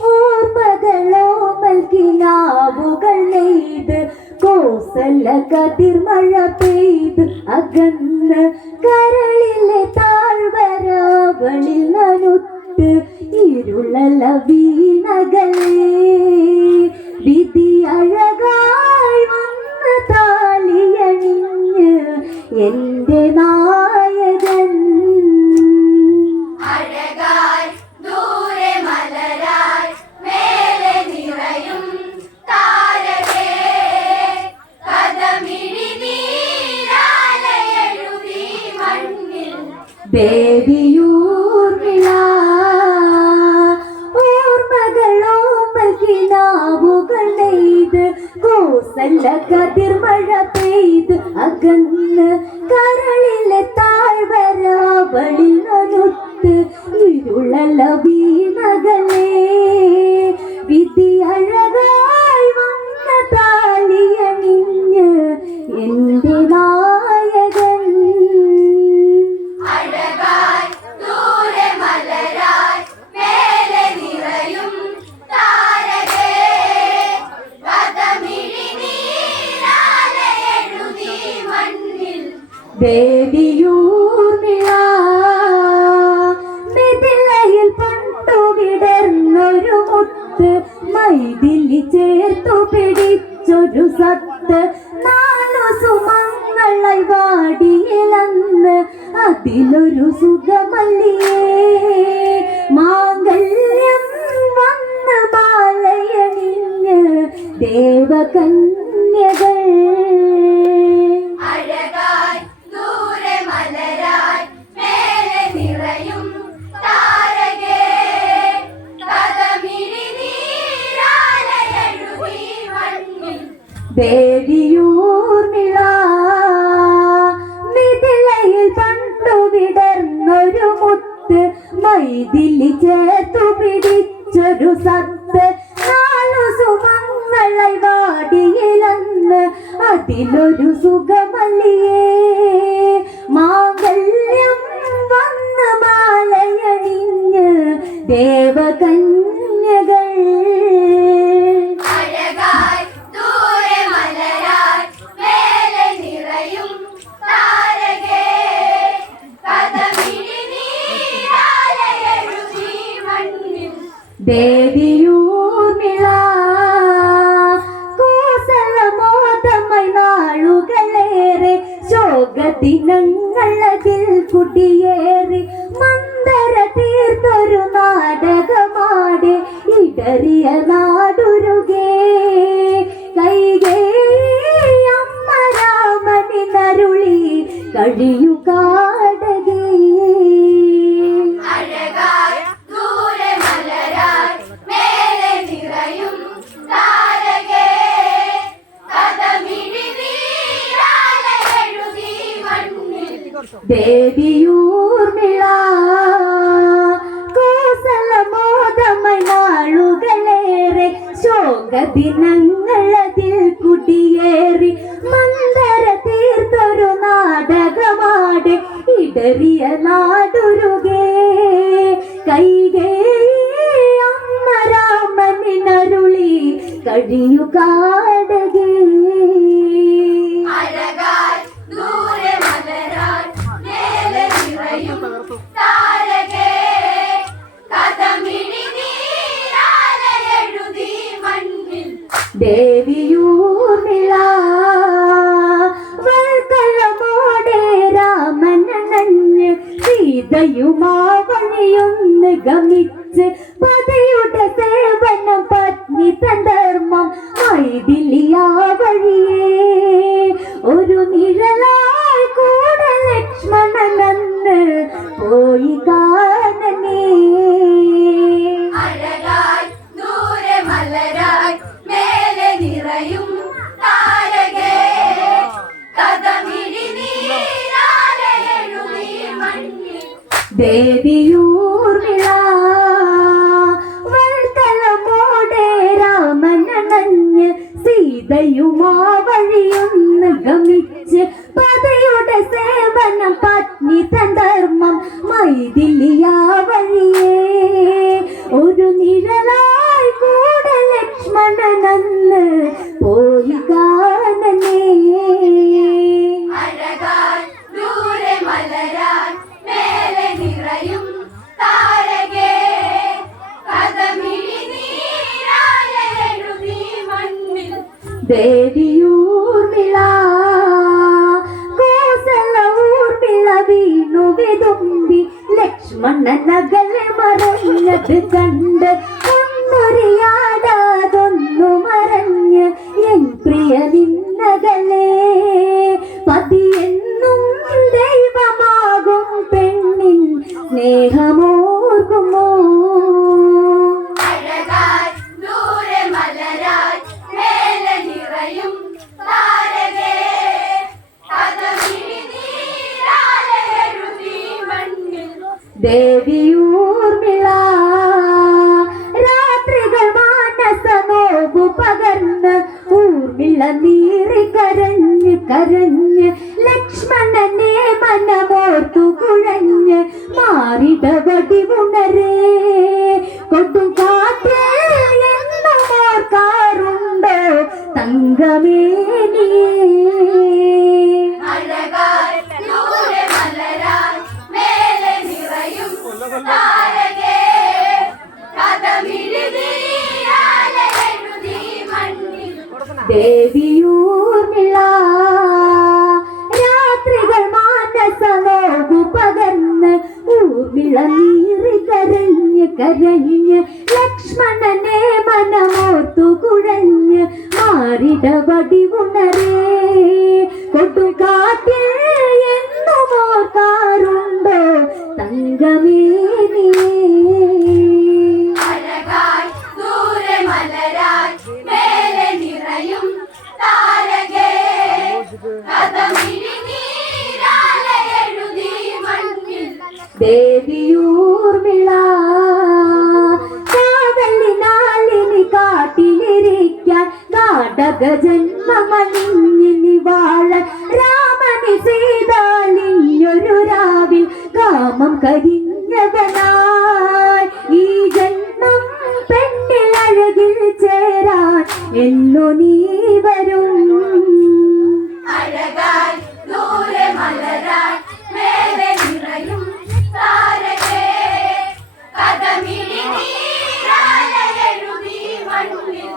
ഓർമ്മകളോ മൽക്കിനാവുകൾ നെയ്ത് കോസല കതിർമഴ പെയ്ത് അകന്ന് കരളിലെ താഴ്വരവളിൽ നനുത്ത് ഇരുളല വീണകളെ വിധി അഴകായി വന്ന് താലിയണിഞ്ഞ് എന്റെ നായകൻ ബേബിയൂർമിള ഓർമ്മകളോ മൽക്കിനാവുകൾ നെയ്ത് കോസല കതിർമഴ പെയ്ത് അകന്ന് കരളിലെ താഴ്വരവളിൽ നനുത്ത് ഇരുളല വീണകളെ വിധി അഴകായി വന്ന താലിയണിഞ്ഞ് എന്റെ നായകൻ ബേബിയൂർമിള മിഥിലയിൽ പണ്ടു വിടർന്നൊരു മുത്ത് മൈഥിലി ചേർത്തു പിടിച്ചൊരു സത്ത് നാലു സുമങ്ങളായി വാടിയിലന്ന് അതിലൊരു സുഖമല്ലിയേ മാംഗല്യം വന്ന് ബാലയണിഞ്ഞ് ദേവകന്യകൾ ബേബിയൂർമിള മിഥിലയിൽ പണ്ടു വിടർന്നൊരു മുത്ത് മൈഥിലി ചേർത്തു പിടിച്ചൊരു സത്ത് നാലു സുമങ്ങളായി വാടിയിലന്ന് അതിലൊരു സുഖമല്ലിയേ മാംഗല്യം വന്ന് മാലയണിഞ്ഞ് ദേവകന്യകൾ ബേബിയൂർമിള കോസലമോദമായി നാളുകളേറെ ശോകദിനങ്ങളതിൽ കുടിയേറി മന്ദര തീർത്തൊരു നാടകമാടെ ഇടറിയ നാടുരുകേ കൈകേയി അമ്മ രാമനിനരുളി കഴിയുകാടകേ ബേബിയൂർമിള കോസലമോദമായി നാളുകളേറെ ശോകദിനങ്ങളതിൽ കുടിയേറി മന്ദര തീർത്തൊരു നാടകമാടെ ഇടറിയ നാടുരുകേ കൈകേയി അമ്മ രാമനിനരുളി കഴിയുകാടകേ ബേബിയൂർമിള വൽക്കലമോടെ രാമനനഞ്ഞ് സീതയുമാ വഴിയൊന്ന് ഗമിച്ച് പതിയുടെ സേവനം പത്നി തന്ധർമ്മം മൈഥിലിയാ വഴിയേ ഒരു നിഴലായി കൂടെ ലക്ഷ്മണനന്ന് പോയി കാണനേ ബേബിയൂർമിള വൽക്കലമോടെ രാമനനഞ്ഞ് സീതയുമാ വഴിയൊന്ന് ഗമിച്ച് പതിയുടെ സേവനം പത്നി തന്ധർമ്മം മൈഥിലിയാ ചെയ്തില്ല വഴിയേ ഒരു നിഴലായി കൂടെ ലക്ഷ്മണനന്ന് പോയി കാനനേ അഴകാൻ ദൂരെ മലരാൻ മേലെ നിറയും താരകേ കഥമിഴി നീരാലെ എഴുതി മണ്ണിൽ ദേവിയൂർമിള കോസലൂർമിള വീണു വിതുമ്പി ലക്ഷ്മണനകലെ മറഞ്ഞത് കണ്ട് ഒന്നൊരിയാടാതൊന്നു മറഞ്ഞ് എൻ പ്രിയ നിന്നകളെ പതിയെന്നും ദൈവമാകും പെണ്ണിൻ സ്നേഹമോർക്കുമോ അഴകാൻ ദൂരെ മലരാൻ മേലെ നിറയും താരകേ കഥമിഴി നീരാലെ എഴുതി മണ്ണിൽ ദേവിയൂർമിള രാത്രികൾ മാനസനോവു പകർന്ന് ഊർമിള നീറി കരഞ്ഞ് കരഞ്ഞ് ലക്ഷ്മണനെ മനമോർത്തു കുഴഞ്ഞ് മാറിടവടി ഉണരേ കൊടും കാറ്റേ എന്നും ഓർക്കാറുണ്ടോ തങ്കമേ അഴകാൻ ദൂരെ മലരാൻ മേലെ നിറയും താരകേ കഥമിഴി നീരാലെ എഴുതി മണ്ണിൽ ദേവിയൂർമിള രാത്രികൾ മാനസനോവു പകർന്ന് ഊർമിള നീറി കരഞ്ഞ് കരഞ്ഞ് ലക്ഷ്മണനെ മനമോർത്തു കുഴഞ്ഞ് മാറിടവടി ഉണരേ കൊടുങ്കാറ്റേ എന്നും ഓർക്കാറുണ്ടോ തങ്കമേ അഴകാൻ ദൂരെ മലരാൻ മേലെ നിറയും താരകേ കഥമിഴി നീരാലെ എഴുതി മണ്ണിൽ ദേവിയൂർമിള കാതലിനാലിനി കാട്ടിലിരിക്കാൻ നാടക ജന്മമണിഞ്ഞിനി വാഴ രാമനി സീതാലിഞ്ഞൊരു രാവിൽ കാമം കരിഞ്ഞവനായി ഈ ജന്മം പെണ്ണിൽ അഴകിൽ ചേരാൻ എന്നു നീ വരും അഴകാൻ ദൂരെ മലരാൻ മേലെ നിറയും താരകേ കഥമിഴി നീരാലെ എഴുതി മണ്ണിൽ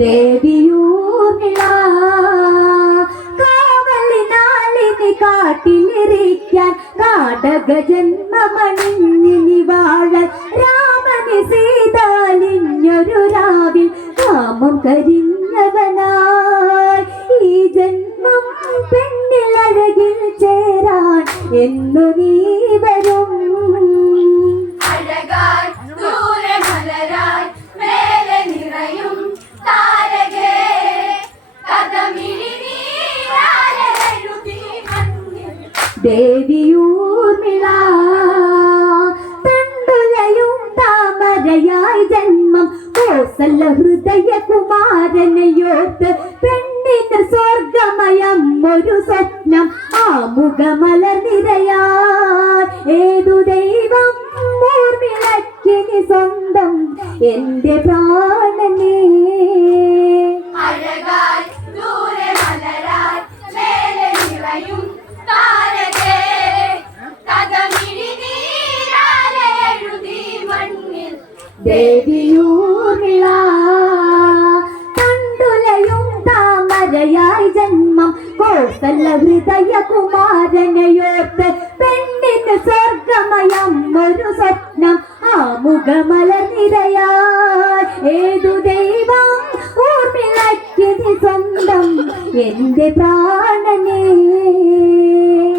ദേവിയൂർമിള കാവലിനാലിനി കാട്ടിലിരിക്കാൻ നാടക ജന്മമണിഞ്ഞിനി വാഴ രാമനി സീതാലിഞ്ഞൊരു രാവിൽ കാമം കരിഞ്ഞവനായി ഈ ജന്മം പെണ്ണിൽ അഴകിൽ ചേരാൻ എന്നു നീ വരും അഴകാൻ ദൂരെ മലരാൻ മേലെ നിറയും താരകേ കഥമിഴി നീരാലെ എഴുതി മണ്ണിൽ ദേവിയൂർമിള തണ്ടുലയും താമരയായി ജന്മം കോസല ഹൃദയ കുമാരനെയോർത്ത് പെണ്ണിന് സ്വർഗമയം ഒരു സ്വപ്നം ആമുഖമലർനിരയാ ഏതു ദൈവം ഊർമിളക്കിനി സ്വന്തം എന്റെ പ്രാണനേ അഴകാൻ ദൂരെ മലരാൻ മേലെ നിറയും താരകേ കഥമിഴി നീരാലെ എഴുതി മണ്ണിൽ ദേവിയൂർമിള തണ്ടുലയും താമരയായി ജന്മം കോസല ഹൃദയ കുമാരനെയോർത്ത് പെണ്ണിന് സ്വർഗമയം ഒരു സ്വപ്നം ആമുഖമലർനിരയായി ഏതു ദൈവം ഊർമിളക്കിനി സ്വന്തം എന്റെ പ്രാണനേ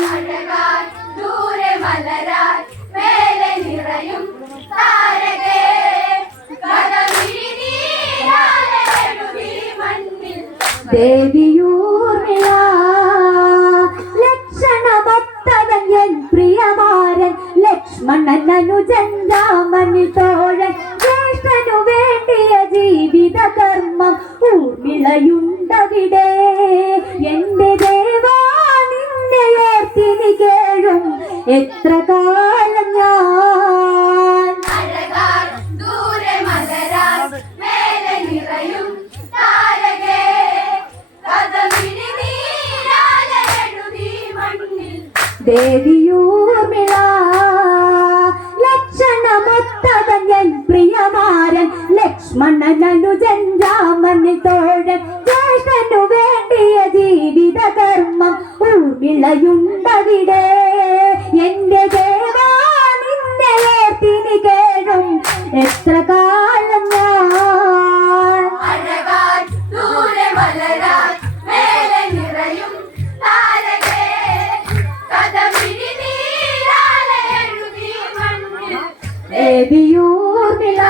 അഴകാൻ ദൂരെ മലരാൻ മേലെ നിറയും താരകേ കഥമിഴി നീരാലെ എഴുതി മണ്ണിൽ ദേവിയൂർമിള ലക്ഷണമൊത്തവൻ എൻ പ്രിയമാരൻ ലക്ഷ്മണൻ അനുജൻ രാമനിൽ തോഴൻ ജ്യേഷ്ഠനു വേണ്ടിയ ജീവിത കർമ്മം ഊർമിളയുണ്ടവിടെ എന്റെ ദേവാ നിന്നെ ഓർത്തിനി കേഴും എത്ര കാലം ഞാൻ ലക്ഷ്മണനുജൻ രാമനിൽ തോഴൻ ജ്യേഷ്ഠനു വേണ്ടിയ ജീവിത കർമ്മം ഊർമിളയുണ്ടവിടെ എന്റെ ദേവാ നിന്നെ ഓർത്തിനി കേഴും എത്ര കാലം ഞാൻ അഴകാൻ ദൂരെ മലരാൻ മേലെ നിറയും താരകേ കഥമിഴിനീരാലെ എഴുതി മണ്ണിൽ ദേവിയൂർമിള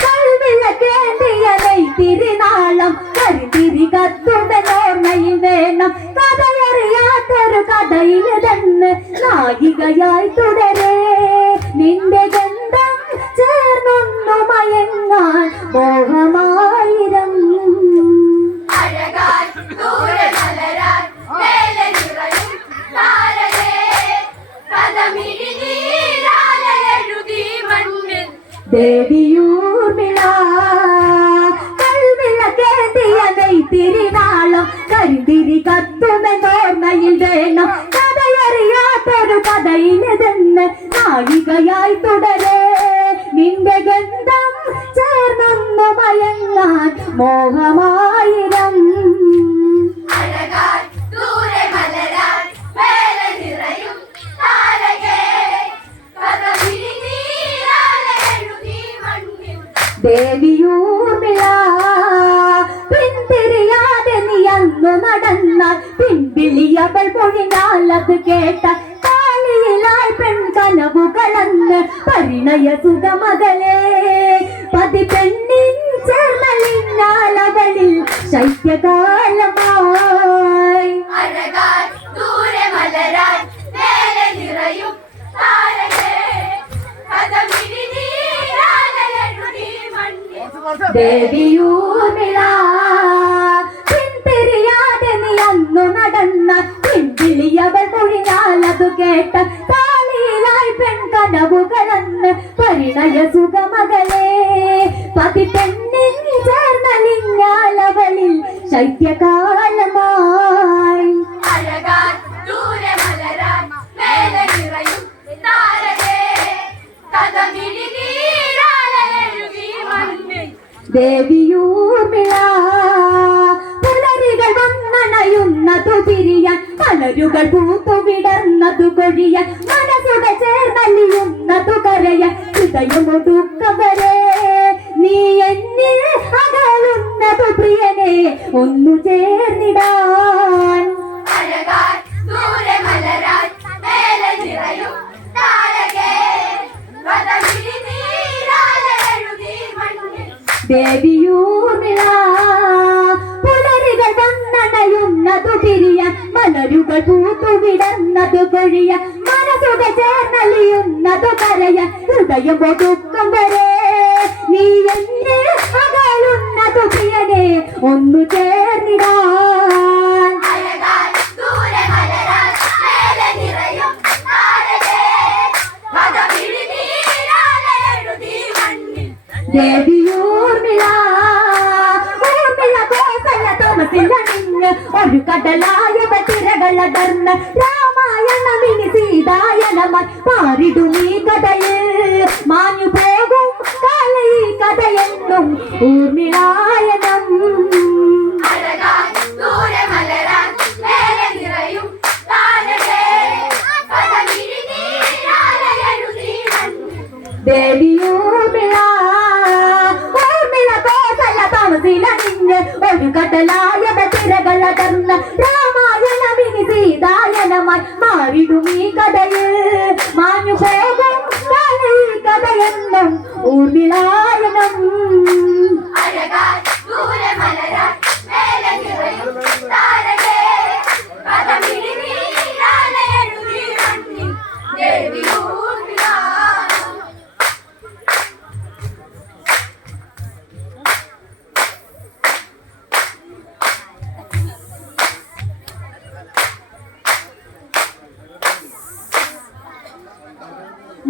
കൽവിളക്കേന്തിയ നെയ്ത്തിരിനാളം കരിതിരി കത്തുമെന്നോർമ്മയിൽ വേണം കഥയറിയാത്തൊരു കഥയിൽ തന്നെ നായികയായി തുടരേ നിന്റെ ഗന്ധം ചേർന്നൊന്നു മയങ്ങാൻ മോഹമായിരം അഴകാൻ ദൂരെ മലരാൻ മേലെ നിറയും താരകേ കഥമിഴിനീരാലെ എഴുതി മണ്ണിൽ ദേവിയൂർമിള കൽവിളക്കേന്തിയ നെയ്ത്തിരിനാളം കരിതിരി കത്തുമെന്നോർമ്മയിൽ വേണം കഥയറിയാത്തൊരു കഥയില് തന്നെ നായികയായി തുടരേ നിന്റെ ഗന്ധം ചേർന്നൊന്നു മയങ്ങാൻ മോഹമായിരം അഴകാൻ ദൂരെ മലരാൻ മേലെ നിറയും താരകേ കഥമിഴിനീരാലെ എഴുതി മണ്ണിൽ ദേവിയൂർമിള പിന്തിരിയാതെ നീ അന്നു നടന്നാൽ പിൻവിളിയവൾ പൊഴിഞ്ഞാൽ അത് കേട്ട കാലിയിലായി പെൺകനവുകളന്ന് പരിണയ സുഖമകളെ പതി പെണ്ണിൻ ചേർന്നലിഞ്ഞാൽ അവളിൽ ശൈത്യകാലമായി അഴകാൻ ദൂരെ മലരാൻ മേലെ നിറയും താരകേ കഥമിഴിനീരാലെ എഴുതി മണ്ണിൽ ദേവിയൂർമിള പിന്തിരിയാതെ നീ അന്നു നടന്ന പിൻവിളിയവൾ പൊഴിഞ്ഞാൽ അത് കേട്ട താളിയിലായി പെൺകനവുകളന്ന് പരിണയ സുഖമകളെ പതി പെണ്ണിൻ ചേർന്നലിഞ്ഞാൽ അവളിൽ ശൈത്യകാലമായി അഴകാൻ ദൂരെ മലരാൻ മേലെ നിറയും താരകേ കഥമിഴിനീരാലെ എഴുതി മണ്ണിൽ ദേവിയൂർമിള പുലരികൾ വന്നണയുന്നതു പിരിയാൻ പലരുകൾ പൂത്തു വിടർന്നതു കൊഴിയാൻ മനസ്സുകൾ ചേർന്നലിയുന്നതു കരയാൻ ഹൃദയമൊടുക്കവരെ നീ എന്നിൽ അകലുന്നതു പ്രിയനെ ഒന്നു ചേർന്നിടാൻ അഴകാൻ ദൂരെ മലരാൻ മേലെ നിറയും താരകേ കഥമിഴിനീരാലെ എഴുതി മണ്ണിൽ ദേവിയൂർമിള പുലരികൾ വന്നണയുന്നതു പിരിയാൻ മലരുകൾ പൂത്തു വിടർന്നതു കൊഴിയാൻ മനസ്സുകൾ ചേർന്നലിയുന്നതു കരയാൻ ഹൃദയം ഒടുക്കം വരെ നീ എന്നെ അകലുന്നതു പ്രിയനെ ഒന്നു ചേർന്നിടാൻ അഴകാൻ ദൂരെ മലരാൻ മേലെ നിറയും താരകേ കഥമിഴിനീരാലെ എഴുതി മണ്ണിൽ ദേവിയൂർമിള ഊർമിള കോസല തോമസിലണിഞ്ഞ് ഒരു കടലായ തിരകളടർന്ന് രാമായണമിനി സീതായനമായി മാറിടും ഈ കഥയിൽ മാഞ്ഞു പോകും കാലീ കഥയെന്നും ഊർമിളായനം അഴകാൻ ദൂരെ മലരാൻ മേലെ നിറയും താരകേ കഥമിഴിനീരാലെ എഴുതി മണ്ണിൽ ദേവിയൂർമിള ഊർമിള കോസല തോമസിലണിഞ്ഞ് ഒരു കടലായ തിരകളടർന്ന് രാമായണമിനി സീതായനമായി മാറിടും ഈ കഥയിൽ മാഞ്ഞു പോകും കാലീ കഥയെന്നും ഊർമിളായനം അഴകാൻ ദൂരെ മലരാൻ മേലെ നിറയും താരകേ കഥമിഴിനീരാലെ എഴുതി മണ്ണിൽ ദേവിയൂർമിള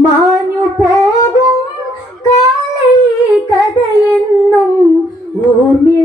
മാഞ്ഞു പോകും കാലീ കഥയെന്നും ഊർമി